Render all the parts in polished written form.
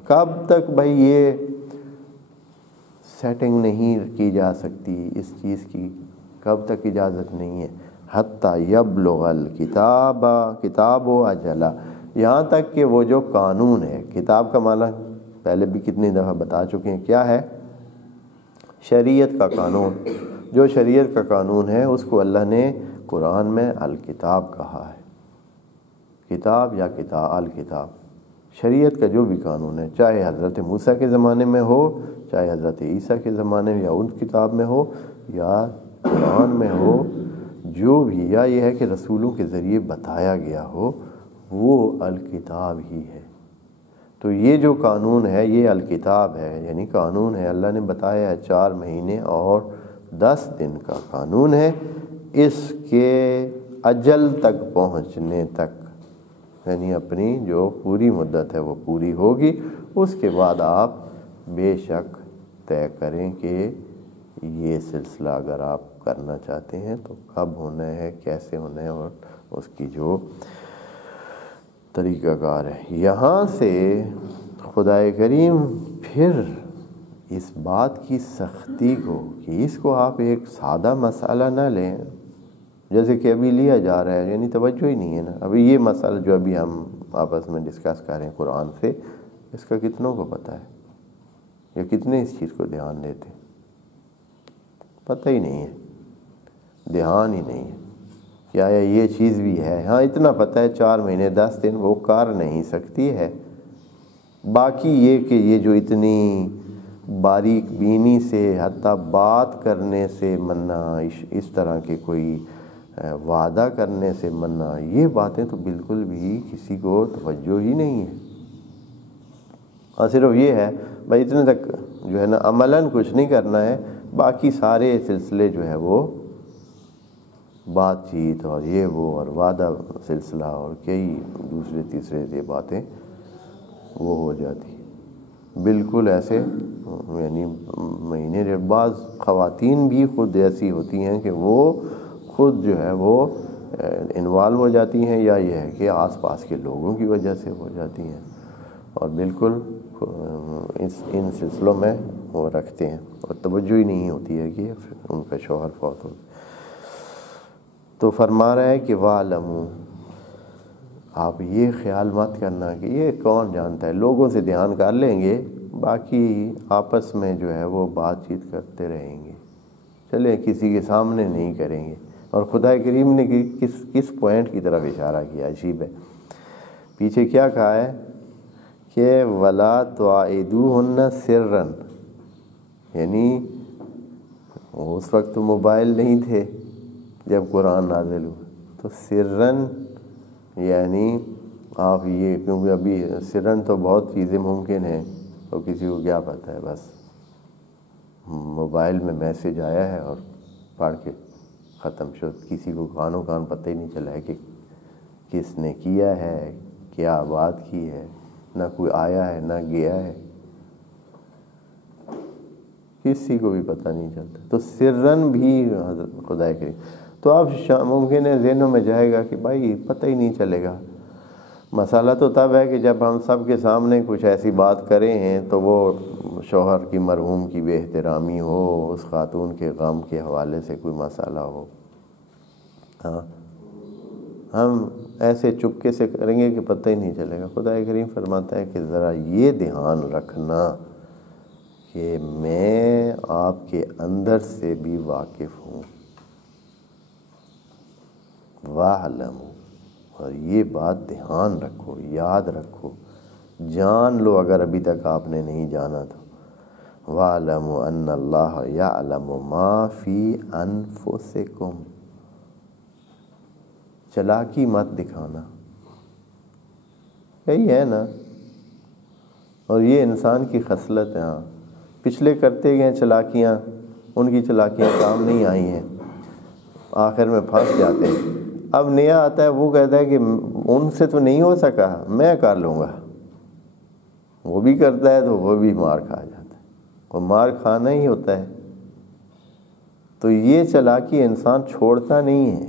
کب تک بھائی یہ سیٹنگ نہیں کی جا سکتی اس چیز کی، کب تک اجازت نہیں ہے؟ حتیٰ یبلغ الکتاب کتاب و اجلا، یہاں تک کہ وہ جو قانون ہے، کتاب کا معنی پہلے بھی کتنی دفعہ بتا چکے ہیں، کیا ہے؟ شریعت کا قانون۔ جو شریعت کا قانون ہے اس کو اللہ نے قرآن میں الکتاب کہا ہے، کتاب یا کتاب، الکتاب، شریعت کا جو بھی قانون ہے، چاہے حضرت موسیٰ کے زمانے میں ہو، چاہے حضرت عیسیٰ کے زمانے میں یا ان کتاب میں ہو یا قرآن میں ہو، جو بھی، یا یہ ہے کہ رسولوں کے ذریعے بتایا گیا ہو، وہ الکتاب ہی ہے۔ تو یہ جو قانون ہے یہ الکتاب ہے، یعنی قانون ہے، اللہ نے بتایا ہے 4 مہینے اور 10 دن کا قانون ہے، اس کے اجل تک پہنچنے تک، یعنی اپنی جو پوری مدت ہے وہ پوری ہوگی، اس کے بعد آپ بے شک طے کریں کہ یہ سلسلہ اگر آپ کرنا چاہتے ہیں تو کب ہونا ہے، کیسے ہونا ہے، اور اس کی جو طریقہ کار ہے۔ یہاں سے خدائے کریم پھر اس بات کی سختی کو کہ اس کو آپ ایک سادہ مسئلہ نہ لیں، جیسے کہ ابھی لیا جا رہا ہے، یعنی توجہ ہی نہیں ہے نا۔ ابھی یہ مسئلہ جو ابھی ہم آپس میں ڈسکس کر رہے ہیں قرآن سے، اس کا کتنوں کو پتہ ہے، یا کتنے اس چیز کو دھیان دیتے؟ پتہ ہی نہیں ہے، دھیان ہی نہیں ہے کیا یہ چیز بھی ہے۔ ہاں اتنا پتہ ہے 4 مہینے 10 دن وہ کر نہیں سکتی ہے، باقی یہ کہ یہ جو اتنی باریک بینی سے حتیٰ بات کرنے سے منع، اس طرح کے کوئی وعدہ کرنے سے منع، یہ باتیں تو بالکل بھی کسی کو توجہ ہی نہیں ہے۔ اور صرف یہ ہے بھائی اتنے تک جو ہے نا عملاً کچھ نہیں کرنا ہے، باقی سارے سلسلے جو ہے وہ بات چیت اور یہ وہ اور وعدہ سلسلہ اور کئی دوسرے تیسرے یہ باتیں وہ ہو جاتی بالکل ایسے، یعنی مہینے بعض خواتین بھی خود ایسی ہوتی ہیں کہ وہ خود جو ہے وہ انوالو ہو جاتی ہیں، یا یہ ہے کہ آس پاس کے لوگوں کی وجہ سے ہو جاتی ہیں، اور بالکل ان سلسلوں میں وہ رکھتے ہیں اور توجہ ہی نہیں ہوتی ہے کہ ان کا شوہر فوت ہو۔ تو فرما رہا ہے کہ وَاعْلَمُوا، آپ یہ خیال مت کرنا کہ یہ کون جانتا ہے، لوگوں سے دھیان کر لیں گے، باقی آپس میں جو ہے وہ بات چیت کرتے رہیں گے، چلیں کسی کے سامنے نہیں کریں گے۔ اور خدا کریم نے کس پوائنٹ کی طرف اشارہ کیا، عجیب ہے، پیچھے کیا کہا ہے کہ وَلَا تُوَاعِدُوهُنَّ سِرًّا، یعنی اس وقت تو موبائل نہیں تھے جب قرآن نازل ہوا، تو سرًّا یعنی آپ یہ، کیونکہ ابھی سرًّا تو بہت چیزیں ممکن ہیں، تو کسی کو کیا پتہ ہے، بس موبائل میں میسج آیا ہے اور پڑھ کے ختم شد، کسی کو کانوں کان پتہ ہی نہیں چلا ہے کہ کس نے کیا ہے، کیا بات کی ہے، نہ کوئی آیا ہے نہ گیا ہے، کسی کو بھی پتہ نہیں چلتا۔ تو سرًّا بھی خدا کریم، تو اب ممکن ہے ذہنوں میں جائے گا کہ بھائی پتہ ہی نہیں چلے گا۔ مسئلہ تو تب ہے کہ جب ہم سب کے سامنے کچھ ایسی بات کریں ہیں تو وہ شوہر کی مرحوم کی بے احترامی ہو، اس خاتون کے غم کے حوالے سے کوئی مسئلہ ہو، ہاں ہم ایسے چپکے سے کریں گے کہ پتہ ہی نہیں چلے گا۔ خدا کریم فرماتا ہے کہ ذرا یہ دھیان رکھنا کہ میں آپ کے اندر سے بھی واقف ہوں، وَاعْلَمُوا، اور یہ بات دھیان رکھو، یاد رکھو، جان لو اگر ابھی تک آپ نے نہیں جانا تو، وَاعْلَمُوا أَنَّ اللَّهَ يَعْلَمُ مَا فِي أَنفُسِكُمْ، چلاکی مت دکھانا، یہی ہے نا، اور یہ انسان کی خصلت ہے۔ ہاں پچھلے کرتے گئے چلاکیاں، ان کی چلاکیاں کام نہیں آئی ہیں، آخر میں پھنس جاتے ہیں۔ اب نیا آتا ہے، وہ کہتا ہے کہ ان سے تو نہیں ہو سکا، میں کر لوں گا، وہ بھی کرتا ہے تو وہ بھی مار کھا جاتا ہے، اور مار کھانا ہی ہوتا ہے۔ تو یہ چلاکی انسان چھوڑتا نہیں ہے،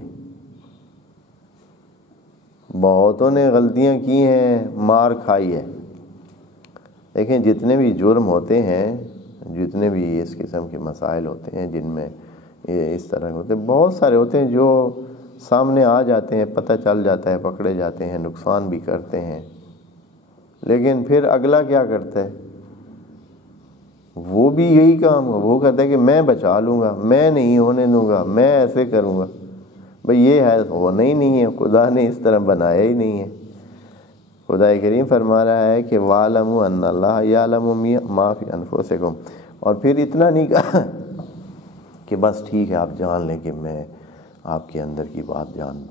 بہتوں نے غلطیاں کی ہیں، مار کھائی ہے، دیکھیں جتنے بھی جرم ہوتے ہیں، جتنے بھی اس قسم کے مسائل ہوتے ہیں جن میں اس طرح ہوتے ہیں، بہت سارے ہوتے ہیں جو سامنے آ جاتے ہیں، پتہ چل جاتا ہے، پکڑے جاتے ہیں، نقصان بھی کرتے ہیں، لیکن پھر اگلا کیا کرتا ہے؟ وہ بھی یہی کام ہے، وہ کہتا ہے کہ میں بچا لوں گا، میں نہیں ہونے دوں گا، میں ایسے کروں گا۔ بھئی یہ ہے ہونا ہی نہیں ہے، خدا نے اس طرح بنایا ہی نہیں ہے۔ خدا کریم فرما رہا ہے کہ وَاعْلَمُوا أَنَّ اللَّهَ يَعْلَمُ مَا فِي أَنفُسِكُمْ، اور پھر اتنا نہیں کہا کہ بس ٹھیک ہے آپ جان لیں کہ میں آپ کے اندر کی بات جانتا ہوں۔